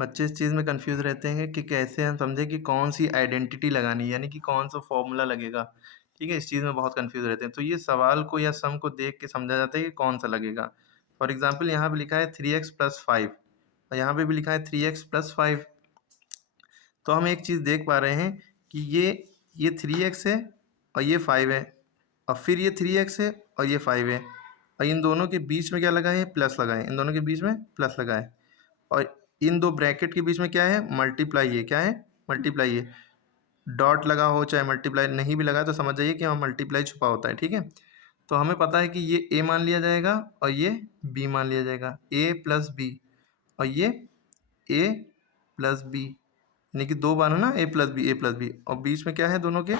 बच्चे इस चीज़ में कन्फ्यूज़ रहते हैं कि कैसे हम समझें कि कौन-सी आइडेंटिटी लगानी है, यानी कि कौन-सा फ़ॉर्मूला लगेगा, ठीक है? इस चीज़ में बहुत कन्फ्यूज़ रहते हैं। तो ये सवाल को या सम को देख के समझा जाता है कि कौन-सा लगेगा। फॉर एग्ज़ाम्पल यहाँ पे लिखा है 3x + 5 और यहाँ पे भी लिखा है 3x + 5। तो हम एक चीज़ देख पा रहे हैं कि ये 3x है और ये 5 है और फिर ये 3x है और ये 5 है और इन दोनों के बीच में क्या लगा है? प्लस लगा है। इन दोनों के बीच में प्लस लगा है और इन दो ब्रैकेट के बीच में क्या है? मल्टीप्लाई है। क्या है? मल्टीप्लाई है। डॉट लगा हो चाहे मल्टीप्लाई नहीं भी लगा तो समझ जाइए कि वहाँ मल्टीप्लाई छुपा होता है, ठीक है? तो हमें पता है कि ये a मान लिया जाएगा और ये b मान लिया जाएगा। a + b और ये a + b यानी कि 2 बार है ना a + b और बीच में क्या है दोनों के?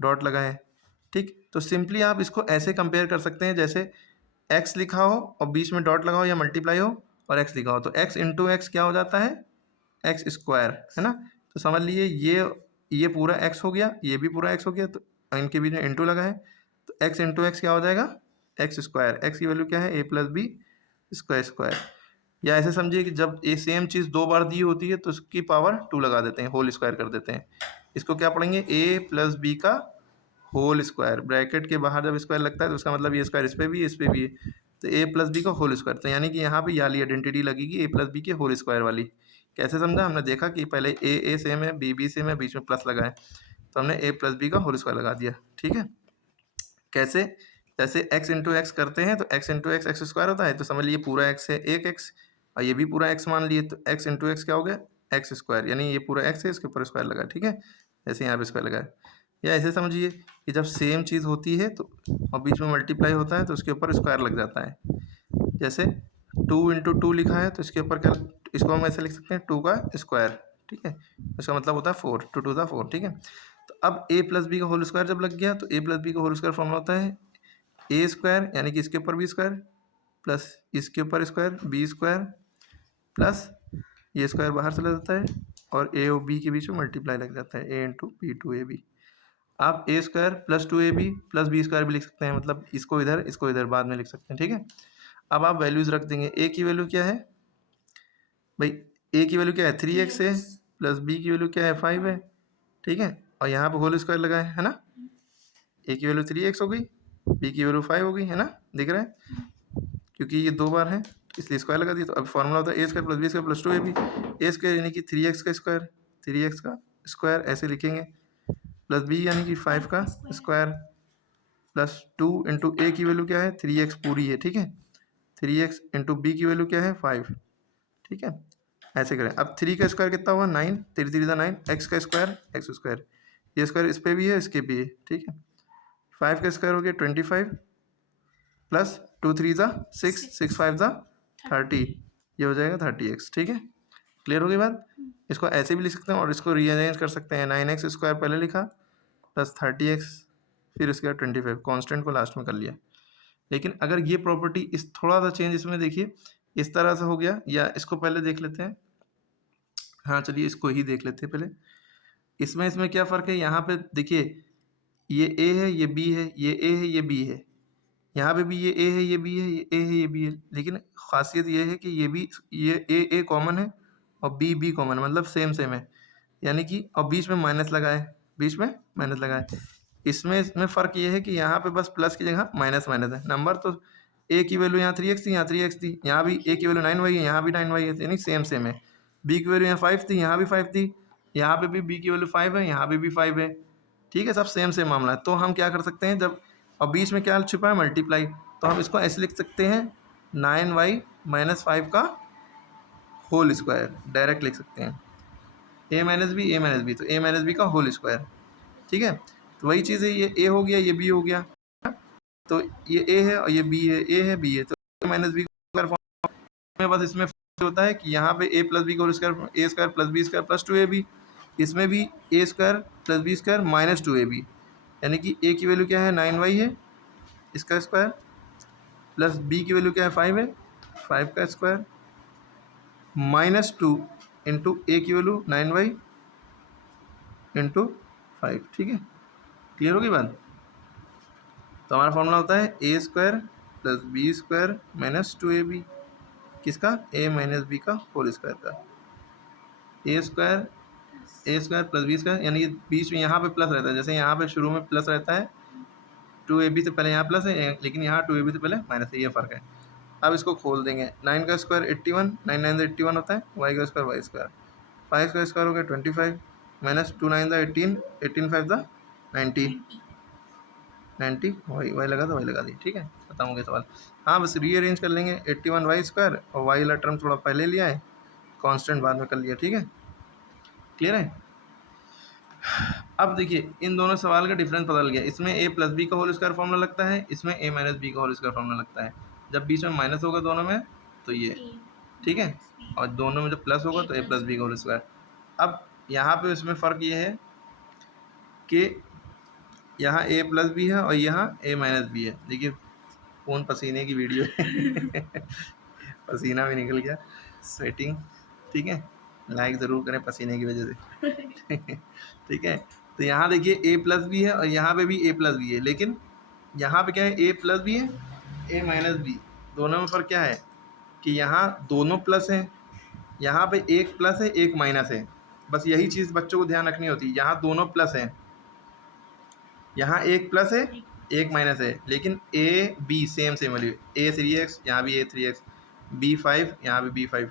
डॉट लगा है, ठीक? तो सिंपली आप इसको ऐसे कंपेयर कर सकते हैं जैसे x लिखा हो और बीच में डॉट लगा हो या मल्टीप्लाई हो और x लिखा हो तो x इंटू एक्स क्या हो जाता है? एक्स स्क्वायर, है ना? तो समझ लीजिए ये पूरा x हो गया, ये भी पूरा x हो गया, तो इनके बीच में इंटू लगा है तो x इंटू एक्स क्या हो जाएगा? X square. x की वैल्यू क्या है? a + b square. या ऐसे समझिए कि जब ये सेम चीज़ 2 बार दी होती है तो उसकी पावर 2 लगा देते हैं, होल स्क्वायर कर देते हैं। इसको क्या पढ़ेंगे? a + b का होल स्क्वायर। ब्रैकेट के बाहर जब स्क्वायर लगता है तो उसका मतलब ये स्क्वायर इस पे भी है, इस पे भी है। तो a + b का होल स्क्वायर, तो यानी कि यहाँ पे ये वाली आइडेंटिटी लगेगी a + b के होल स्क्वायर वाली। कैसे समझा? हमने देखा कि पहले a सेम है, b सेम है, बीच में प्लस लगा है तो हमने a + b का होल स्क्वायर लगा दिया, ठीक है? कैसे? जैसे x इंटू एक्स करते हैं तो x into x x square होता है तो समझ लीजिए पूरा x है एक x और ये भी पूरा x मान लिए तो x इंटू एक्स क्या हो गया? एक्स स्क्वायर, यानी ये पूरा x है इसके ऊपर स्क्वायर लगा, ठीक है? जैसे यहाँ पे स्क्वायर लगा है। या ऐसे समझिए कि जब सेम चीज़ होती है तो और बीच में मल्टीप्लाई होता है तो उसके ऊपर स्क्वायर लग जाता है। जैसे 2 इंटू 2 लिखा है तो इसके ऊपर क्या, इसको हम ऐसे लिख सकते हैं 2 का स्क्वायर, ठीक है? इसका मतलब होता है 4, 2 टू द 4, ठीक है? तो अब a + b का होल स्क्वायर जब लग गया तो a + b का होल स्क्वायर फॉर्मूला होता है a स्क्वायर यानी कि इसके ऊपर b स्क्वायर प्लस इसके ऊपर स्क्वायर b स्क्वायर प्लस ये स्क्वायर बाहर चला जाता है और a और b के बीच में मल्टीप्लाई लग जाता है a into b two ab। आप a square plus 2ab plus b square भी लिख सकते हैं, मतलब इसको इधर बाद में लिख सकते हैं, ठीक है? अब आप वैल्यूज़ रख देंगे। a की वैल्यू क्या है भाई? a की वैल्यू क्या है? 3x है प्लस b की वैल्यू क्या है? 5 है, ठीक है? और यहाँ पे होल स्क्वायर लगा है ना? a की वैल्यू 3x हो गई, b की वैल्यू 5 हो गई, है ना? दिख रहा है? क्योंकि ये 2 बार है इसलिए स्क्वायर लगा दिया। तो अब फॉर्मूला होता है a square plus b square plus 2ab। a square यानी कि 3x का स्क्वायर, 3x का स्क्वायर ऐसे लिखेंगे प्लस b यानी कि 5 का स्क्वायर प्लस 2 इंटू a की वैल्यू क्या है? 3x पूरी है, ठीक है? 3x इंटू b की वैल्यू क्या है? 5, ठीक है? ऐसे करें। अब 3 का स्क्वायर कितना हुआ? 9, 3 3 ज़ा 9, x का स्क्वायर एक्स स्क्वायर, ये स्क्वायर इस पे भी है इसके भी है, ठीक है? 5 का स्क्वायर हो गया 25 प्लस 2 3 ज़ा 6, 6 5 ज़ा 30, ये हो जाएगा 30x, ठीक है? क्लियर हो गई बात? इसको ऐसे भी लिख सकते हैं और इसको रीअरेंज कर सकते हैं। 9x स्क्वायर पहले लिखा प्लस 30x फिर उसके बाद 25, कांस्टेंट को लास्ट में कर लिया। लेकिन अगर ये प्रॉपर्टी इस थोड़ा सा चेंज इसमें देखिए, इस तरह से हो गया या इसको पहले देख लेते हैं। हाँ चलिए इसको ही देख लेते हैं पहले। इसमें क्या फ़र्क है? यहाँ पे देखिए ये a है, ये b है, ये a है, ये b है। यहाँ पे भी ये a है, ये b है, ये a है, ये b है। लेकिन ख़ासियत ये है कि ये a कॉमन है और b कॉमन है, मतलब सेम है। यानी कि और बीच में माइनस लगा है, बीच में माइनस लगा है। इसमें फ़र्क ये है कि यहाँ पे बस प्लस की जगह माइनस है। नंबर तो a की वैल्यू यहाँ 3x थी, यहाँ 3x थी। यहाँ भी a की वैल्यू 9y है, यहाँ भी 9y है, यानी सेम है। b की वैल्यू यहाँ 5 थी, यहाँ भी 5 थी। यहाँ पे भी b की वैल्यू 5 है, यहाँ पे भी 5 है, ठीक है? सब सेम मामला है। तो हम क्या कर सकते हैं जब और बीच में क्या छुपा है? मल्टीप्लाई। तो हम इसको ऐसे लिख सकते हैं 9y - 5 का होल स्क्वायर, डायरेक्ट लिख सकते हैं a - b तो a - b का होल स्क्वायर, ठीक है? तो वही चीज़ है, ये a हो गया, ये b हो गया, तो ये a है और ये b है, a है b है तो a - b का फॉर्म में बस इसमें होता है कि यहाँ पे a + b का whole square a square plus b square plus 2ab, इसमें भी a square plus b square minus 2ab, यानी कि a की वैल्यू क्या है? 9y है, इसका स्क्वायर प्लस b की वैल्यू क्या है? 5 है, 5 का स्क्वायर -2 इंटू a की वैल्यू 9y इंटू 5, ठीक है? क्लियर होगी बात? तो हमारा फॉर्मूला होता है a square plus b square minus 2ab, किसका? a - b का होल स्क्वायर का। ए स्क्वायर प्लस बी स्क्वायर, यानी बीच में यहाँ पे प्लस रहता है, जैसे यहाँ पे शुरू में प्लस रहता है, 2ab से पहले यहाँ प्लस है, लेकिन यहाँ 2ab से पहले माइनस है, ये फ़र्क है। अब इसको खोल देंगे, 9 का स्क्वायर 81, 9 9 से 81 होता है, y का स्क्वायर वाई स्क्वायर, 5 का स्क्वायर हो गया 25, माइनस 2 9 द 18, 18 5 द 90, 90 वाई लगा तो वाई लगा दी, ठीक है, खत्म हो गया सवाल। हाँ बस रीअरेंज कर लेंगे, 81 वाई स्क्वायर और वाई वाला टर्म थोड़ा पहले लिया है, कांस्टेंट बाद में कर लिया, ठीक है, क्लियर है। अब देखिए इन दोनों सवाल का डिफरेंस बदल गया, इसमें a प्लस बी का होल स्क्वायर फॉर्मूला लगता है, इसमें a माइनस बी का होल स्क्वायर फॉर्मूला लगता है। जब बीच में माइनस होगा दोनों में तो ये, ठीक है, और दोनों में जब प्लस होगा तो a प्लस बी का होल स्क्वायर। अब यहाँ पे इसमें फ़र्क ये है कि यहाँ a प्लस बी है और यहाँ a माइनस बी है। देखिए कौन पसीने की वीडियो है पसीना भी निकल गया, स्वेटिंग, ठीक है, लाइक ज़रूर करें पसीने की वजह से ठीक है। तो यहाँ देखिए a प्लस बी है और यहाँ पे भी a प्लस बी है, लेकिन यहाँ पे क्या है, a प्लस बी है, a माइनस बी, दोनों में फ़र्क क्या है कि यहाँ दोनों प्लस हैं, यहाँ पे एक प्लस है एक माइनस है, बस यही चीज़ बच्चों को ध्यान रखनी होती है। यहाँ दोनों प्लस हैं, यहाँ एक प्लस है एक माइनस है, लेकिन ए बी सेम सेम वाली, a 3x यहाँ भी a 3x, b5 यहाँ भी b5,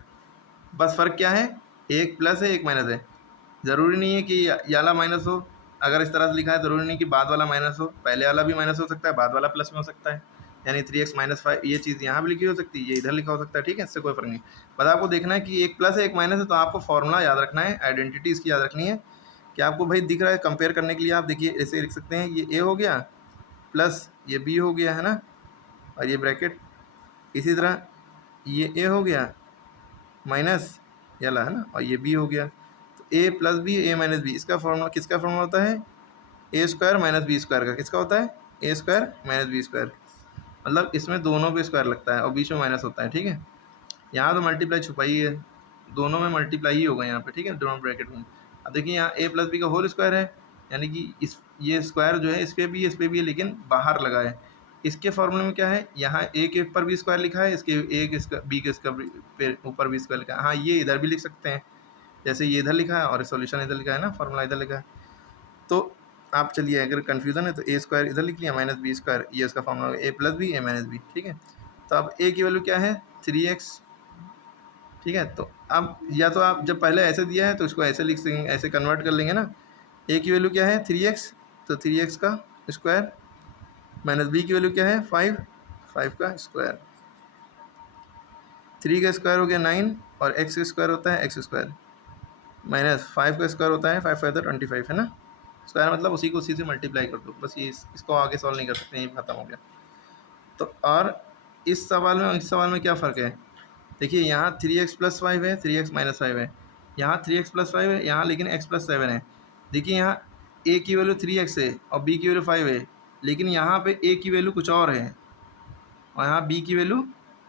बस फ़र्क क्या है, एक प्लस है एक माइनस है। ज़रूरी नहीं है कि ये वाला माइनस हो, अगर इस तरह से लिखा है ज़रूरी नहीं कि बाद वाला माइनस हो, पहले वाला भी माइनस हो सकता है, बाद वाला प्लस में हो सकता है, यानी 3x माइनस 5 ये चीज़ यहाँ भी लिखी हो सकती है, ये इधर लिखा हो सकता है, ठीक है, इससे कोई फ़र्क नहीं। बस आपको देखना है कि एक प्लस है एक माइनस है, तो आपको फॉर्मूला याद रखना है, आइडेंटिटी इसकी याद रखनी है कि आपको भाई दिख रहा है, कंपेयर करने के लिए आप देखिए ऐसे लिख सकते हैं, ये a हो गया प्लस ये b हो गया है ना, और ये ब्रैकेट, इसी तरह ये a हो गया माइनस ये वाला है ना, और ये b हो गया, तो a plus B a minus B, इसका फॉर्मूला किसका फॉर्मूला होता है, a square minus B square का, किसका होता है, a square minus B square, मतलब इसमें दोनों पे स्क्वायर लगता है और बीच में माइनस होता है, ठीक है। यहाँ तो मल्टीप्लाई छुपाई है, दोनों में मल्टीप्लाई ही होगा यहाँ पे, ठीक है, दोनों ब्रैकेट में। अब देखिए यहाँ a प्लस बी का होल स्क्वायर है, यानी कि इस ये स्क्वायर जो है इस पर भी है, लेकिन बाहर लगा है। इसके फॉर्मूले में क्या है, यहाँ a के ऊपर भी स्क्वायर लिखा है, इसके a के बी के ऊपर भी स्क्वायर लिखा है। हाँ ये इधर भी लिख सकते हैं, जैसे ये इधर लिखा है और सॉल्यूशन इधर लिखा है ना, फॉर्मूला इधर लिखा है। तो आप चलिए अगर कन्फ्यूज़न है तो a स्क्वायर इधर लिख लिया माइनस बी स्क्वायर, ये उसका formula a plus B a minus B, ठीक है। तो अब a की वैल्यू क्या है 3x, ठीक है। तो अब या तो आप जब पहले ऐसे दिया है तो इसको ऐसे लिख सकेंगे, ऐसे कन्वर्ट कर लेंगे ना, a की वैल्यू क्या है 3x, तो 3x का स्क्वायर माइनस b की वैल्यू क्या है 5, 5 का स्क्वायर, 3 का स्क्वायर हो गया 9 और x का स्क्वायर होता है x स्क्वायर, माइनस 5 का स्क्वायर होता है 5 5 25 है ना, स्क्वायर मतलब उसी को उसी से मल्टीप्लाई कर दो, बस ये इसको आगे सॉल्व नहीं कर सकते, ये खत्म हो गया। तो और इस सवाल में इस सवाल में क्या फ़र्क है, देखिए यहाँ 3x प्लस 5 है 3x माइनस 5 है, यहाँ 3x प्लस 5 है यहाँ, लेकिन x प्लस 7 है। देखिए यहाँ a की वैल्यू 3x है और b की वैल्यू 5 है, लेकिन यहाँ पे a की वैल्यू कुछ और है और यहाँ b की वैल्यू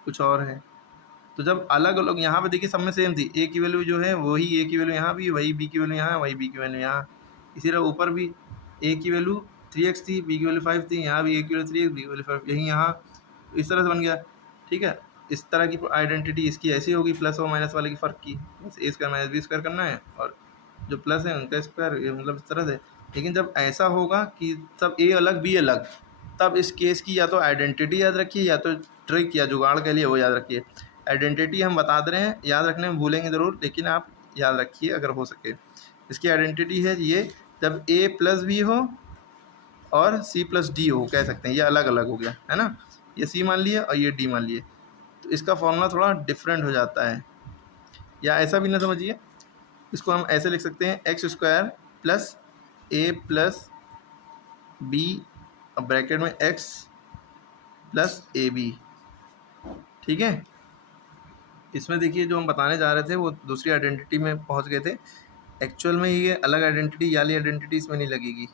कुछ और है। तो जब अलग अलग यहाँ पे देखिए सब में सेम थी, a की वैल्यू जो है वही a की वैल्यू यहाँ भी, वही b की वैल्यू यहाँ, वही b की वैल्यू यहाँ। इसी तरह ऊपर भी a की वैल्यू 3x थी, b की वैल्यू 5 थी, यहाँ भी a की वैल्यू 3x, b की वैल्यू 5, यही यहाँ इस तरह से बन गया, ठीक है। इस तरह की आइडेंटिटी इसकी ऐसी होगी, प्लस और माइनस वाले की फ़र्क की, बस a square minus B square करना है और जो प्लस है उनका स्क्वायर, मतलब इस तरह से। लेकिन जब ऐसा होगा कि सब a अलग b अलग, तब इस केस की या तो आइडेंटिटी याद रखिए या तो ट्रिक या जुगाड़ के लिए वो याद रखिए। आइडेंटिटी हम बता दे रहे हैं, याद रखने में भूलेंगे ज़रूर, लेकिन आप याद रखिए अगर हो सके। इसकी आइडेंटिटी है ये, जब a प्लस बी हो और c प्लस डी हो, कह सकते हैं ये अलग अलग हो गया है ना, ये c मान लिए और ये d मान लिए, तो इसका फॉर्मूला थोड़ा डिफरेंट हो जाता है। या ऐसा भी ना समझिए, इसको हम ऐसे लिख सकते हैं X square plus a plus B bracket में x प्लस ए बी, ठीक है। इसमें देखिए जो हम बताने जा रहे थे वो दूसरी आइडेंटिटी में पहुंच गए थे, एक्चुअल में ये अलग आइडेंटिटी वाली आइडेंटिटी इसमें नहीं लगेगी,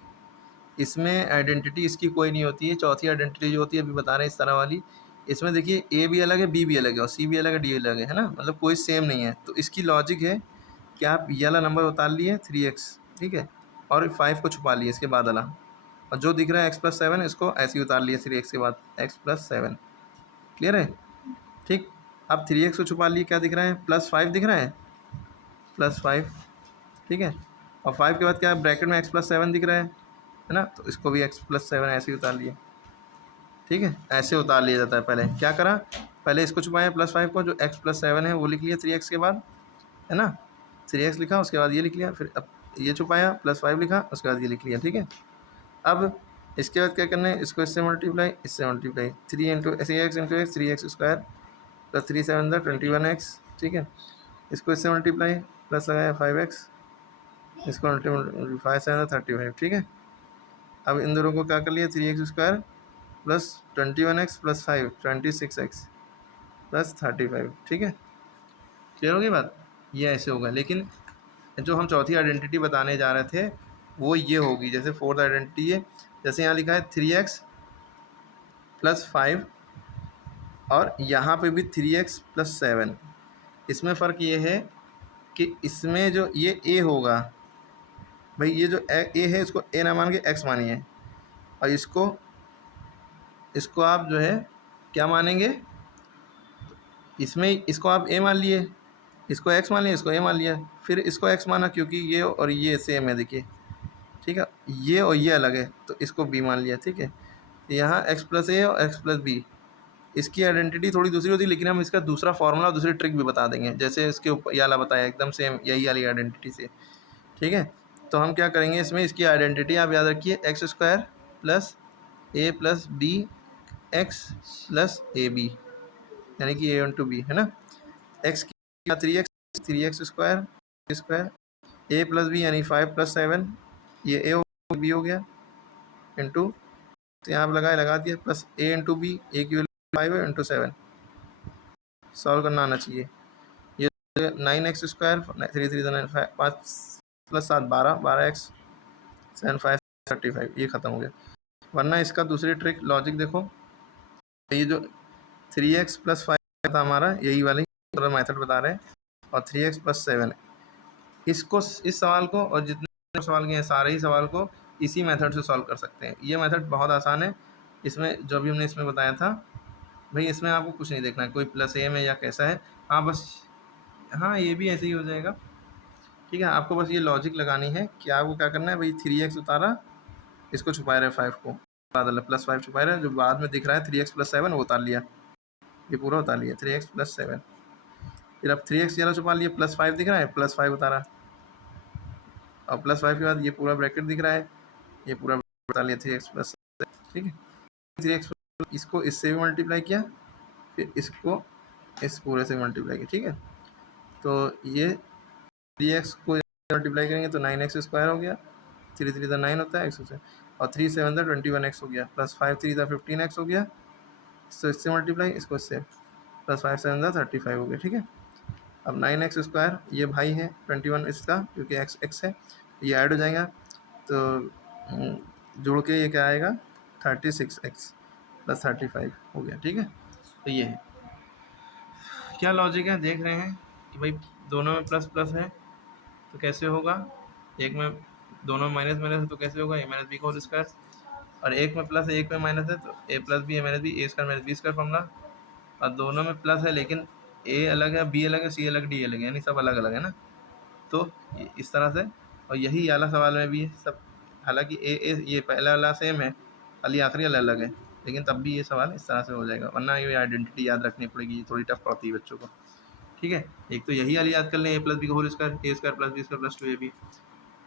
इसमें आइडेंटिटी इसकी कोई नहीं होती है। चौथी आइडेंटिटी जो होती है अभी बता रहे हैं इस तरह वाली, इसमें देखिए ए भी अलग है बी भी अलग है और सी भी अलग है डी अलग है ना, मतलब कोई सेम नहीं है। तो इसकी लॉजिक है कि आप ये वाला नंबर उतार लिए 3x, ठीक है, और 5 को छुपा लिए इसके बाद वाला, और जो दिख रहा है x प्लस 7 इसको ऐसे ही उतार लिए 3x के बाद x प्लस 7, क्लियर है, ठीक। अब 3x को छुपा लिए क्या दिख रहा है, +5 दिख रहा है, +5, ठीक है। और 5 के बाद क्या है, ब्रैकेट में x+7 दिख रहा है ना, तो इसको भी x+7 ऐसे ही उतार लिए, ठीक है। ऐसे उतार लिया जाता है। पहले क्या करा, पहले इसको छुपाया +5 को, जो x+7 है वो लिख लिया 3x के बाद, है ना। 3x लिखा, उसके बाद ये लिख लिया, फिर अब ये छुपाया +5 लिखा, उसके बाद ये लिख लिया, ठीक है। अब इसके बाद क्या करना है, इसको इससे मल्टीप्लाई, इससे multiply, 3 into 3x into x, 3x² plus 3 7 21x, ठीक है। इसको इससे मल्टीप्लाई, प्लस लगाया 5x, इसको मल्टीप्लाई 5 7 35, ठीक है। अब इन दोनों को क्या कर लिया, 3x² plus 21x plus 5 26x plus 35, ठीक है। क्लियर होगी बात, ये ऐसे होगा। लेकिन जो हम चौथी आइडेंटिटी बताने जा रहे थे वो ये होगी, जैसे फोर्थ आइडेंटिटी है, जैसे यहाँ लिखा है 3x प्लस 5 और यहाँ पे भी 3x प्लस 7। इसमें फ़र्क ये है कि इसमें जो ये a होगा, भाई ये जो a है इसको a ना मान के x मानिए, और इसको आप जो है क्या मानेंगे, इसमें इसको आप a मान लिए, इसको x मान लिया, इसको a मान लिया, फिर इसको x माना क्योंकि ये और ये सेम है, देखिए, ठीक है। ये और ये अलग है तो इसको b मान लिया, ठीक है। यहाँ x+a और x+b, इसकी आइडेंटिटी थोड़ी दूसरी होती है, लेकिन हम इसका दूसरा फार्मूला, दूसरी ट्रिक भी बता देंगे, जैसे इसके ऊपर ये वाला बताया एकदम सेम यही वाली आइडेंटिटी से, ठीक है। तो हम क्या करेंगे, इसमें इसकी आइडेंटिटी आप याद रखिए, x² plus a plus b x plus A B, यानी कि a इंटू बी, है ना। x की 3x² a प्लस बी यानी 5 प्लस 7, ये a हो b हो गया, इंटू, तो यहाँ आप लगा दिया, plus a into B, a की वैल्यू 5 है इंटू 7, सॉल्व करना आना चाहिए। ये 9x², 3 3 9 5 प्लस 7 12, 12x 7 5 35, ये ख़त्म हो गया। वरना इसका दूसरी ट्रिक लॉजिक देखो, ये जो 3x प्लस 5 था हमारा, यही वाली मेथड बता रहे हैं, और 3x प्लस 7, इसको, इस सवाल को और जितने सवाल के हैं सारे ही सवाल को इसी मेथड से सॉल्व कर सकते हैं। ये मेथड बहुत आसान है। इसमें जो भी हमने इसमें बताया था, भाई इसमें आपको कुछ नहीं देखना है कोई प्लस a में या कैसा है, हाँ बस, हाँ ये भी ऐसे ही हो जाएगा, ठीक है। आपको बस ये लॉजिक लगानी है कि आपको क्या करना है, भाई 3x उतारा, इसको छुपा रहे 5 को, बाद प्लस 5 छुपा रहे, जो बाद में दिख रहा है 3x प्लस 7 वो उतार लिया, ये पूरा उतार लिया 3x प्लस 7, फिर अब 3x ज़रा छुपा लिया, प्लस 5 दिख रहा है, प्लस 5 उतारा, और प्लस 5 के बाद ये पूरा ब्रैकेट दिख रहा है, ये पूरा उतार लिया 3x प्लस, ठीक है। 3x इसको इससे भी मल्टीप्लाई किया, फिर इसको इस पूरे से मल्टीप्लाई किया, ठीक है। तो ये 3x को मल्टीप्लाई करेंगे तो 9x² हो गया, 3 3 9 होता है, x से, और 3 7 21x हो गया, प्लस 5 3 15x हो गया, तो इससे मल्टीप्लाई, इसको इससे, प्लस 5 7 35 हो गया, ठीक है। अब 9x² ये भाई है 21 इसका, क्योंकि x है, ये ऐड हो जाएगा, तो जोड़ के ये क्या आएगा, 36x प्लस 35 हो गया, ठीक है। तो ये है, क्या लॉजिक है देख रहे हैं कि भाई दोनों में प्लस प्लस है तो कैसे होगा, एक में दोनों में माइनस माइनस है तो कैसे होगा, a माइनस बी का होल स्क्वायर, और एक में प्लस है एक में माइनस है तो a plus B, a minus B, a² minus B square formula, और दोनों में प्लस है लेकिन a अलग है, b अलग है, c अलग, d अलग है, यानी सब अलग अलग है ना। तो इस तरह से, और यही वाला सवाल में भी है सब, हालांकि ये पहला वाला सेम है, खाली आखिरी अलग अलग है, लेकिन तब भी ये सवाल इस तरह से हो जाएगा, वरना ये आइडेंटिटी याद रखनी पड़ेगी, ये थोड़ी टफ पड़ती है बच्चों को, ठीक है। एक तो यही वाली याद कर लें, a प्लस बी का whole square, a² plus B square plus 2ab,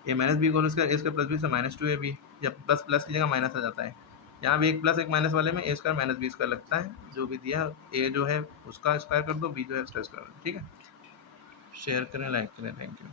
a minus B का whole square, a² plus B से माइनस 2ab, जब प्लस प्लस की जगह माइनस आ जाता है, यहाँ भी एक प्लस एक माइनस वाले में a² माइनस बी स्क्वायर लगता है, जो भी दिया a जो है उसका स्क्वायर कर दो, b जो है उसका स्क्वायर, ठीक है। शेयर करें, लाइक करें, थैंक यू।